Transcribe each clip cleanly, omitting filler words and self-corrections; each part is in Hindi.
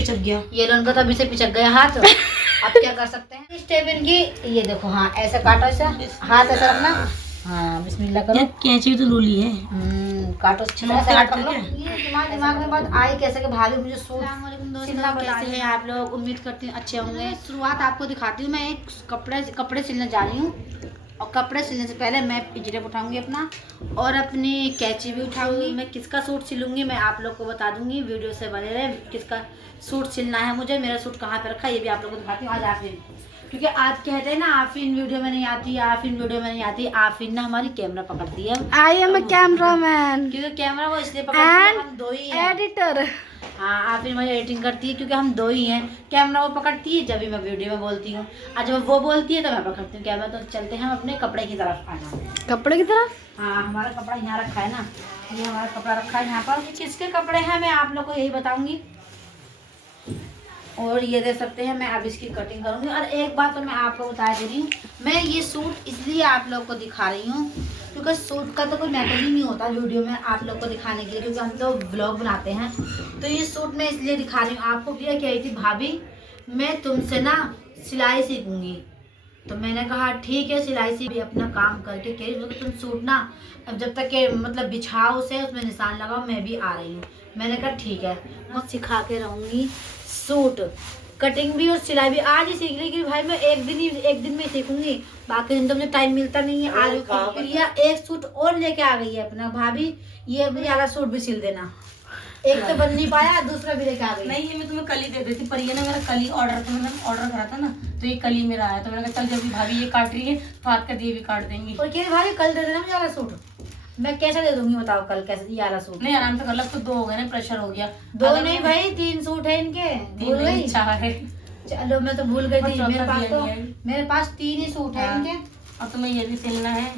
पिचक गया। ये लोन का तो अभी से पिचक गया हाथ। अब क्या कर सकते हैं। स्टेप इनकी ये देखो, हाँ ऐसा काटो, ऐसा हाथ ऐसा रखना। हाँ बिस्मिल्लाह करो। कैंची तो लोली है। काटो ऐसा हाथ पकड़ो। ये दिमाग में बात आई कैसे कि भाभी मुझे सूट सिलना कैसे है। आप लोग उम्मीद करती हूँ अच्छे होंगे। शुरुआत आपको दिखाती हूँ। मैं एक कपड़े सिलने जा रही हूँ और कपड़े सिलने से पहले मैं पिंजरे उठाऊंगी अपना और अपनी कैंची भी उठाऊंगी। मैं किसका सूट सिलूंगी मैं आप लोग को बता दूंगी। वीडियो से बने रहे। किसका सूट सिलना है मुझे, मेरा सूट कहाँ पे रखा है ये भी आप लोग को दिखाती हूँ आज आफरीन। क्योंकि आज कहते हैं ना आफरीन वीडियो में नहीं आती, आफरीन वीडियो में नहीं आती। आफरीन ना हमारी कैमरा पकड़ती है। आई एम अ कैमरामैन, क्योंकि कैमरा वो इसलिए पकड़ती है, हम दो ही हैं। एडिटर। हाँ आफरीन मुझे एडिटिंग करती है क्योंकि हम दो ही हैं। कैमरा वो पकड़ती है जब भी मैं वीडियो में बोलती हूँ, और जब वो बोलती है तो मैं पकड़ती हूँ कैमरा। तो चलते हैं हम अपने कपड़े की तरफ। आना कपड़े की तरफ। हाँ हमारा कपड़ा यहाँ रखा है ना, ये हमारा कपड़ा रखा है यहाँ पर। किसके कपड़े हैं मैं आप लोग को यही बताऊंगी। और ये दे सकते हैं, मैं अब इसकी कटिंग करूंगी। और एक बात तो मैं आपको बता दे रही हूँ, मैं ये सूट इसलिए आप लोग को दिखा रही हूँ क्योंकि सूट का तो कोई मैटर ही नहीं होता वीडियो में आप लोग को दिखाने के लिए, क्योंकि हम तो व्लॉग बनाते हैं। तो ये सूट मैं इसलिए दिखा रही हूँ आपको। प्रिया कह रही थी भाभी मैं तुमसे ना सिलाई सीखूंगी, तो मैंने कहा ठीक है सिलाई से भी अपना काम करके कह रही तुम सूट ना अब जब तक के मतलब बिछाओ उसे, उसमें निशान लगाओ, मैं भी आ रही हूँ। मैंने कहा ठीक है, मैं सिखा के रहूँगी सूट कटिंग भी और सिलाई भी। आज ही सीख रही कि भाई मैं एक दिन में सीखूंगी, बाकी दिन तो मुझे टाइम मिलता नहीं है। आज प्रिया एक सूट और लेके आ गई है अपना। भाभी ये वाला सूट भी सिल देना, एक तो बन नहीं पाया दूसरा भी लेके आ गई। नहीं ये मैं तुम्हें कल ही दे देती, पर ये ना मेरा कल ही मैंने ऑर्डर करा था ना, तो ये कल ही मेरा आया। तो मैंने कहा चल जब भाभी ये काट रही है तो हाथ का दिए भी काट देंगी। और कह रही भाभी कल दे देना मुझे वाला सूट। मैं कैसे दे दूंगी बताओ कल कैसे ये वाला सूट। नहीं आराम से कर लो, तो 2 हो गए ना, प्रेशर हो गया। दो नहीं भाई 3 सूट है इनके। भूल गई 4 है। चलो मैं तो भूल गई थी। मेरे पास 3 ही सूट है इनके। और तुम्हें ये भी सिलना है।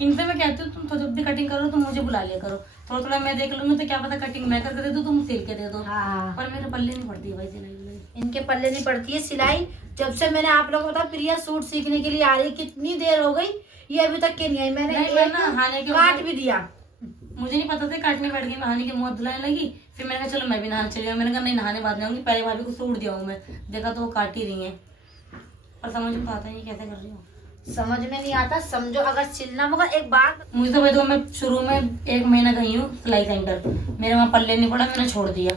इनसे मैं कहती हूँ तुम तो जब भी कटिंग करो तुम मुझे बुला लिया करो, थोड़ा थोड़ा मैं देख लूंगी, तो क्या पता कटिंग मैं करके दे दूँ तुम सिल के दे दो। हाँ पर मेरे पल्ले नहीं पड़ती है भाई सिलाई। इनके पल्ले नहीं पड़ती है सिलाई। जब से मैंने आप लोगों को बताया प्रिया सूट सीखने के लिए आ रही, कितनी देर हो गई ये अभी तक के नहीं आई। मैंने काट भी दिया, मुझे नहीं पता था काटने बैठ गई। मैं हानि के मुँह धुलाने लगी, फिर मैंने कहा चलो मैं भी नहाने चली जाऊँ। मैंने कहा नहीं नहाने बाद जाऊंगी, पहले भाभी को सूट दिया हूँ मैं, देखा तो वो काट ही रही है। और समझ में आता है कैसे कर रही हूँ, समझ में नहीं आता। समझो अगर सिलना, मगर एक बात मुझे तो भाई तो मैं शुरू में 1 महीना गई हूँ सिलाई सेंटर, मेरे वहाँ पल्ले नहीं पड़ा, मैंने छोड़ दिया।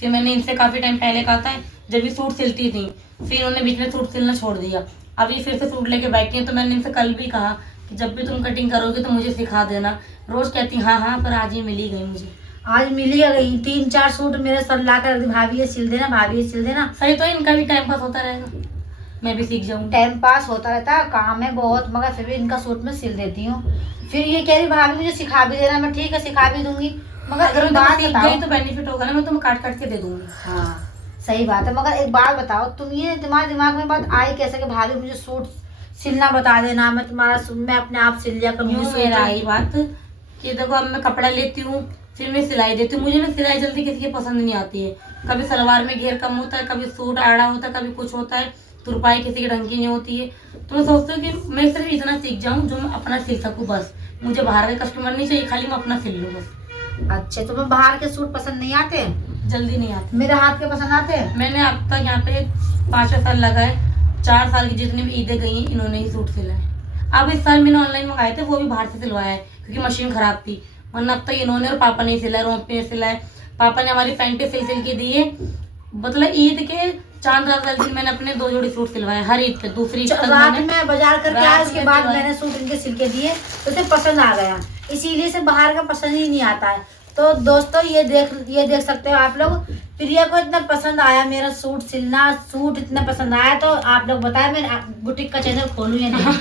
फिर मैंने इनसे काफी टाइम पहले कहा था जब भी सूट सिलती थी, फिर उन्होंने बीच में सूट सिलना छोड़ दिया। अभी फिर से सूट लेके बैठी है, तो मैंने इनसे कल भी कहा कि जब भी तुम कटिंग करोगे तो मुझे सिखा देना। रोज कहती हाँ हाँ, पर आज ही मिली गई मुझे। आज मिली गई 3-4 सूट मेरे सर ला कर भाभी ये सिल देना, भाभी ये सिल देना। सही तो इनका भी टाइम पास होता रहेगा, मैं भी सीख जाऊंगी। टाइम पास होता रहता है, काम है बहुत, मगर फिर भी इनका सूट मैं सिल देती हूँ। फिर ये कह रही भाभी मुझे सिखा भी देना, मैं ठीक है सिखा भी दूंगी। मगर अगर एक बात सीख बताओ गई तो बेनिफिट होगा ना, मैं तुम्हें काट काट के दे दूंगी। हाँ सही बात है, मगर एक बात बताओ तुम ये तुम्हारे दिमाग में बात आई कैसे कि भाभी मुझे सूट सिलना बता देना, मैं तुम्हारा मैं अपने आप सिल लिया करूँगी। मेरा आई बात कि देखो अब मैं कपड़ा लेती हूँ फिर मैं सिलाई देती हूँ। मुझे ना सिलाई जल्दी किसी की पसंद नहीं आती है। कभी सलवार में घेर कम होता है, कभी सूट आड़ा होता है, कभी कुछ होता है, तुरपाई किसी की ढंग की नहीं होती है। तो मैं सोचती हूँ कि मैं सिर्फ इतना सीख जाऊँ जो मैं अपना सिल सकूँ, बस मुझे बाहर के कस्टमर नहीं चाहिए, खाली मैं अपना सिल लूँ बस। अच्छा तुम्हें बाहर के सूट पसंद नहीं आते? जल्दी नहीं आते। मेरे हाथ के पसंद आते हैं। मैंने अब तक यहाँ पे 5 साल लगाए, 4 साल की जितनी भी ईदें गई हैं इन्होंने ही सूट सिला है। अब इस साल मैंने ऑनलाइन मंगाए थे, वो भी बाहर से सिलवाया है क्योंकि मशीन खराब थी, वरना अब तक इन्होंने और पापा ने सिला, रोप पे सिलाए। पापा ने हमारी पैंटें सिल के दी है। मतलब ईद के चांद रात वाले दिन मैंने अपने 2 जोड़ी सूट सिलवाए, हर ईद पे। दूसरी रात में बाजार करके आया, उसके बाद मैंने सूट इनके सिल के दिए, तो उसे पसंद आ गया, इसीलिए से बाहर का पसंद ही नहीं आता है। तो दोस्तों ये देख सकते हो आप लोग, प्रिया को इतना पसंद आया मेरा सूट सिलना, सूट इतना पसंद आया, तो आप लोग बताएं मैं बुटीक का चैनल खोलूं या नहीं?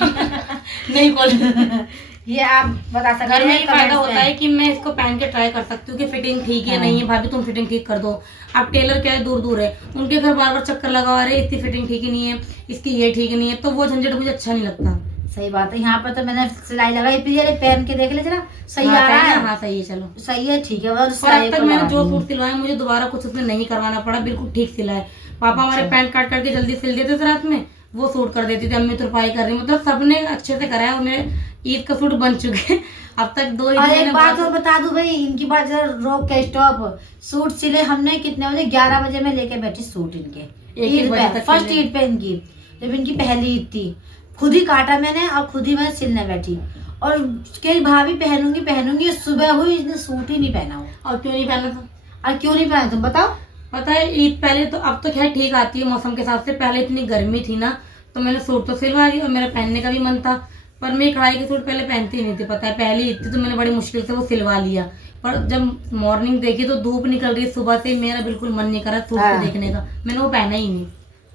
नहीं खोलूं। ये आप बता सकते हैं। घर में ये फायदा होता है कि मैं इसको पहन के ट्राई कर सकती हूँ कि फिटिंग ठीक है नहीं है। भाभी तुम फिटिंग ठीक कर दो। अब टेलर क्या है दूर है, उनके घर बार बार चक्कर लगा रहे इसकी फिटिंग ठीक ही नहीं है, इसकी ये ठीक नहीं है, तो वो झंझट मुझे अच्छा नहीं लगता। सही बात है। यहाँ पर तो मैंने सिलाई लगाई, प्रिया पहन के देख ले जरा, सही आ रहा है। हाँ सही है, चलो सही है, ठीक है। और अब तक मैंने जो सूट सिलवाया मुझे दोबारा कुछ उसमें नहीं करवाना पड़ा, बिल्कुल ठीक सिला है। पापा हमारे पैंट काट करके जल्दी सिल देते थे रात में, वो सूट कर देती थी। अम्मी तुरपाई कर रही, मतलब सबने अच्छे से करा है। उन्हें ईद का सूट बन चुके हैं अब तक 2 और एक बात और बता दूं भाई, इनकी बात जरा रोक के स्टॉप। सूट सिले हमने कितने बजे, 11 बजे में लेके बैठी सूट इनके, ईद पे, फर्स्ट ईद पे इनकी, जब इनकी पहली ईद थी। खुद ही काटा मैंने और खुद ही मैं सिलने बैठी, और उसके भाभी पहनूंगी, सुबह हुई इसने सूट ही नहीं पहना हो। और क्यों नहीं पहना था? और क्यों नहीं पहना तुम बताओ? पता है ईद पहले तो, अब तो खैर ठीक आती है मौसम के हिसाब से, पहले इतनी गर्मी थी ना तो मैंने सूट तो सिलवा लिया और मेरा पहनने का भी मन था, पर मैं कढ़ाई के सूट पहले पहनती नहीं थी। पता है पहली ईद थी तो मैंने बड़ी मुश्किल से वो सिलवा लिया, पर जब मॉर्निंग देखी तो धूप निकल रही सुबह से, मेरा बिल्कुल मन नहीं करा सूट को देखने का, मैंने वो पहना ही नहीं।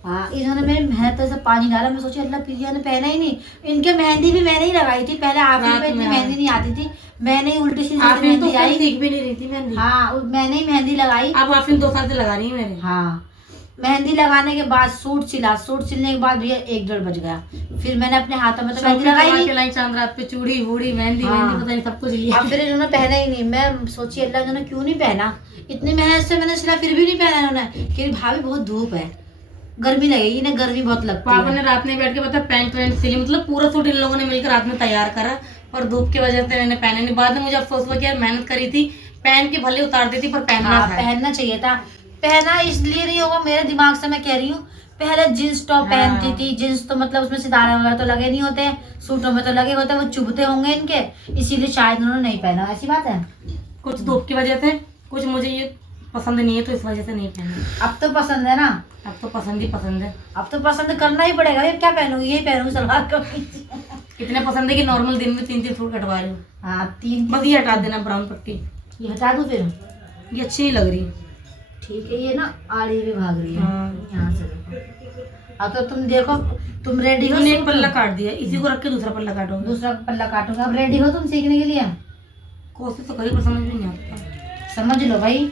हाँ, इन्होंने मेरे मेहनत से पानी डाला, मैं सोची अल्लाह प्रिया ने पहना ही नहीं। इनके मेहंदी भी मैंने ही लगाई थी, पहले आफरीन पे इतनी मेहंदी नहीं आती थी, मैंने ही उल्टी सीधी आफरीन तो मेहंदी आई, सीख भी नहीं रही थी मेहंदी। हाँ मैंने ही मेहंदी लगाई। अब आफरीन 2 साल से लगा रही है मेरे। हाँ, मेहंदी लगाने के बाद सूट सिलने के बाद भैया 1-1:30 बज गया। फिर मैंने अपने हाथों में तो मेहंदी लगाई नहीं, चांद रात पे चूड़ी बूढ़ी मेहंदी पता नहीं सब कुछ लिया। अब फिर इन्होंने पहना ही नहीं। मैं सोची अल्लाह इन्होंने क्यों नहीं पहना, इतनी मेहनत से मैंने सिला फिर भी नहीं पहना इन्होंने, कि भाभी बहुत धूप है, गर्मी लगेगी, इन्हें गर्मी बहुत लगती है। पापा ने रात में बैठ के पता पैंट वैंट सिली, मतलब पूरा सूट इन लोगों ने मिलकर रात में तैयार करा, पर धूप की वजह से मैंने पहने नहीं। बाद में मुझे अफसोस हुआ कि यार मेहनत करी थी, पहन के भले उतार देती पर पहनना था। पहनना चाहिए था। पहना इसलिए नहीं होगा मेरे दिमाग से, मैं कह रही हूँ पहले जींस टॉप पहनती थी, जींस तो मतलब उसमें सितारे वगैरह तो लगे नहीं होते, सूटों में तो लगे होते, वो चुभते होंगे इनके, इसीलिए शायद उन्होंने नहीं पहना। ऐसी बात है, कुछ धूप की वजह से, कुछ मुझे ये पसंद नहीं है तो इस वजह से नहीं पहना। अब तो पसंद है ना, अब तो पसंद ही पसंद है, अब तो पसंद करना ही पड़ेगा। ये क्या पहनूंगी, यही पहनूंगी सलवार कमीज। इतने पसंद है कि नॉर्मल दिन में 3-3 सूट कटवा रही हूँ। हाँ 3 बस ये हटा देना ब्राउन पट्टी, ये हटा दूं फिर? ये अच्छी नहीं लग रही। ठीक है, ये ना आड़ी भी भाग रही है हाँ। यहाँ से देखो। अब तो तुम देखो, तुम रेडी हो? तुमने एक पल्ला काट दिया, इसी को रख के दूसरा पल्ला काटो। दूसरा पल्ला काटूंगा। अब रेडी हो तुम सीखने के लिए? कोशिश तो करी पर समझ में नहीं आता। समझ लो भाई,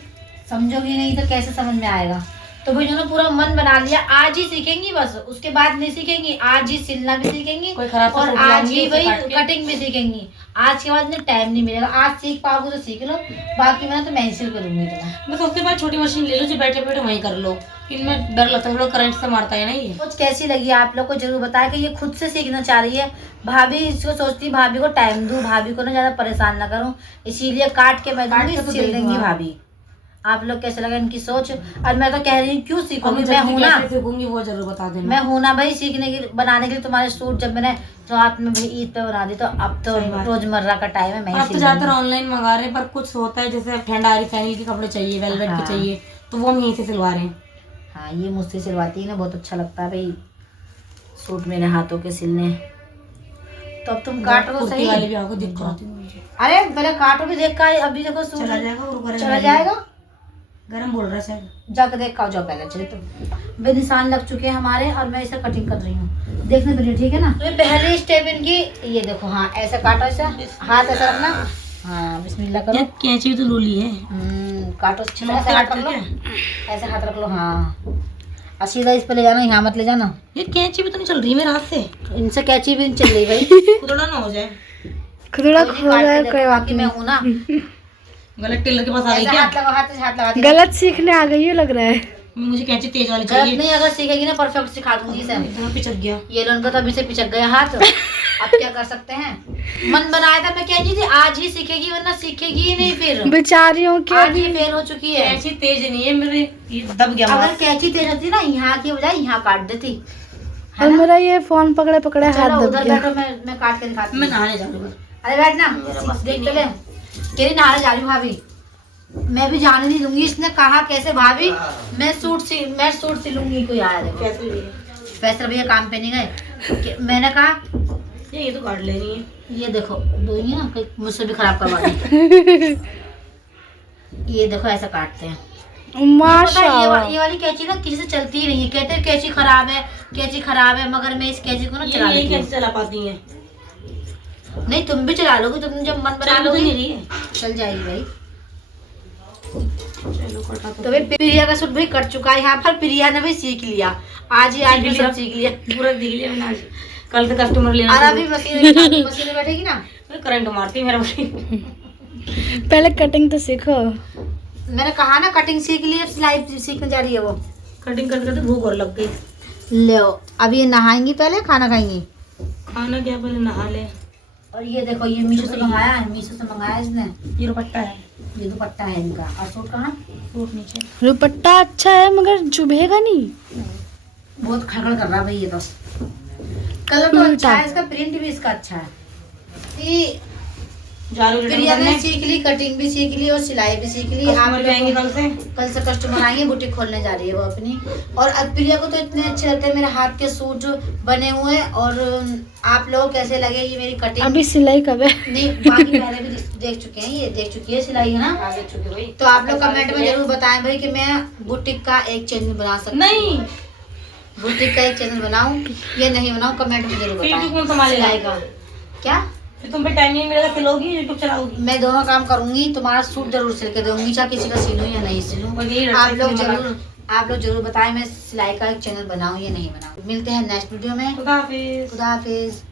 समझोगी नहीं तो कैसे समझ में आएगा। तो भाई जो पूरा मन बना लिया, आज ही सीखेंगी, बस उसके बाद नहीं सीखेंगी। आज ही सिलना भी सीखेंगी कोई खराब और सूट आज लाएंगी, ही उसे वही काट के। कटिंग भी सीखेंगी। आज के बाद टाइम नहीं मिलेगा, आज सीख पाओगे तो सीख लो, बाकी मैं तो मैं ही सिल करूंगी तुम्हें। बस उसके बाद छोटी मशीन ले लो जो बैठे बैठे वहीं कर लो, इनमें डर लगता है थोड़ा करंट से मारता है ना ये। कुछ कैसी लगी आप लोग को जरूर बताएं कि ये खुद से सीखना चाह रही है। भाभी इसको सोचती भाभी को टाइम दूं, भाभी को ना ज्यादा परेशान ना करूं, इसीलिए काट के मैं दूंगी, तो सिल देंगी भाभी। आप लोग कैसे लगा इनकी सोच? और मैं तो कह रही हूँ क्यों सीखूंगी, मैं हूं ना, सीखूंगी वो जरूर बता देना। मैं हूं ना भाई सीखने के बनाने के लिए। तुम्हारे सूट जब मैंने रात में भी ईद पे बना दी, तो अब तो रोजमर्रा का टाइम है, मैं ही अब तो सिल ज्यादातर दूंगी। ऑनलाइन मंगा रहे हैं, पर कुछ होता है जैसे ठंड आ रही, फैमिली के कपड़े चाहिए, वेलवेट के चाहिए, तो वो हम यहीं से सिलवा रहे हैं। हाँ, ये मुझसे सिलवाती है ना, बहुत अच्छा लगता है भाई सूट मेरे हाथों के सिलने। तो अब तुम काटो तो कुर्ती सही। वाली भी आपको दिख जाती है मुझे। अरे पहले काटो भी देख कर, अभी देखो सूट चला जाएगा और ऊपर चला जाएगा। गरम बोल रहा है शायद। जाकर देख खाओ, जाओ पहले चले। तो बेनिशान लग चुके हैं हमारे और मैं इसे कटिंग कर रही हूँ, देखने के लिए, ठीक है ना। तो पहली स्टेप इनकी ये देखो, हाँ ऐसा काटो, ऐसा हाथ ऐसा रखना, हाँ बिस्मिल्लाह करो। कैंची तो लूली है, काटो अच्छी तरह से, हाथ रख लो, ऐसे हाथ रख लो, हाँ और सीधा इस पे ले जाना, यहाँ मत ले जाना। ये कैंची भी तो नहीं चल रही मेरे हाथ से, इनसे कैंची भी नहीं चल रही भाई, खुदड़ा ना हो जाए। खुदड़ा खो जाए कोई बात बाकी मैं हूँ ना। गलत टेलर के पास आ गई ऐसे क्या? हाथ लगा, हाथ से हाथ लगा नहीं। दे। गलत सीखने आ गई है लग रहा है। मुझे कैंची तेज वाली गलत चाहिए। नहीं, अगर सीखेगी ना परफेक्ट सिखा दूंगी इसे। इतना पिचक गया। ये लोन का तो अभी से पिचक गया हाथ, अब क्या कर सकते हैं। मन बनाया था, मैं कह रही थी आज ही सीखेगी, वरना सीखेगी ही नहीं फिर। बेचारियों की आज ही फेल हो चुकी है। कैंची तेज नहीं है मेरे, ये दब गया अगर हाथ। कैंची तेज होती ना, यहाँ की बजाय यहाँ काट देती, और है ना। मेरा ये फोन पकड़े पकड़े हाथ चलो दब उधर गया। बैठो, मैं काट के दिखाती मैं हूँ। नहाने जा रही हूँ। अरे बैठ ना, देख तो ले। तेरी नहाने जा रही हूँ भाभी, मैं भी जाने नहीं दूंगी। इसने कहा कैसे भाभी, मैं सूट सिलूंगी। कोई आया देखो, कैसे ली है? फैसला भैया काम पे नहीं गए, मैंने कहा ये तो काट ले रही है। ये देखो दो ही है ना, कहीं मुझसे भी खराब करवा दी। ये देखो ऐसा काटते हैं। पता है, माशाल्लाह। ये वाली कैंची ना किसी से चलती ही नहीं है। कहते हैं कैंची खराब है, मगर मैं इस कैंची को ना चला ये लेती हूँ। कैसे चला पाती है? नहीं तुम भी चला लोगी, तुम जब मन बना चल तो लोगी नहीं रही है। चल जाएगी भाई। चलो कटा तो भाई प्रिया का सूट भाई कट चुका है यहाँ पर। प्रिया ने भी सीख लिया, आज ही आज सब सीख लिया। पूरा दिख लिया मैंने आज। कल से कस्टमर लेना और अभी मशीन में बैठेगी ना, करंट मारती है मेरा मशीन। पहले कटिंग तो सीखो। मैंने कहा ना कटिंग सीख ली, अब सिलाई सीखने जा रही है वो। कटिंग करते करते भूख और लग गई। लो अब ये नहाएंगी, पहले खाना खाएंगी। खाना क्या, पहले नहा ले। और ये देखो ये मीशो से मंगाया है, मीशो से मंगाया इसने। ये दुपट्टा है, ये दुपट्टा है इनका। और सूट कहाँ? सूट नीचे। दुपट्टा अच्छा है मगर चुभेगा नहीं। बहुत खड़खड़ कर रहा है भाई ये तो। कलर तो अच्छा उल्टा। है, इसका प्रिंट भी इसका अच्छा है। ये जालू रिटर्न प्रिया ने करने सीख ली, कटिंग भी सीख ली और सिलाई भी सीख ली। कस्टमर भी आएंगे लोग कल से। कस्टमर आएंगे, बुटीक खोलने जा रही है वो अपनी। और अब प्रिया को तो इतने अच्छे लगते हैं मेरे हाथ के सूट बने हुए। और आप लोग कैसे लगे ये मेरी कटिंग? अभी सिलाई कब है? नहीं, बाकी पहले भी देख चुके हैं, ये देख चुकी है सिलाई, है ना? हाँ, देख चुके भाई। तो आप लोग कमेंट में जरूर बताएं भाई कि मैं बुटीक का एक चैनल बना सकती हूँ। नहीं, बुटीक का एक चैनल बनाऊं या नहीं बनाऊं, कमेंट में जरूर फिर बताएं। तू कौन संभालेगा? सिलाई का क्या? फिर तुम पे टाइम नहीं मिलेगा, सिलोगी यूट्यूब चलाओगी। मैं दोनों काम करूंगी। तुम्हारा सूट जरूर सिल के दूंगी, चाहे किसी का सिलूं या नहीं सिलूं। और यही आप लोग रट्टे से आप लोग जरूर बताएं मैं सिलाई का एक चैनल बनाऊं या नहीं बनाऊं। मिलते हैं नेक्स्ट वीडियो में। खुदा हाफिज। खुदा हाफिज।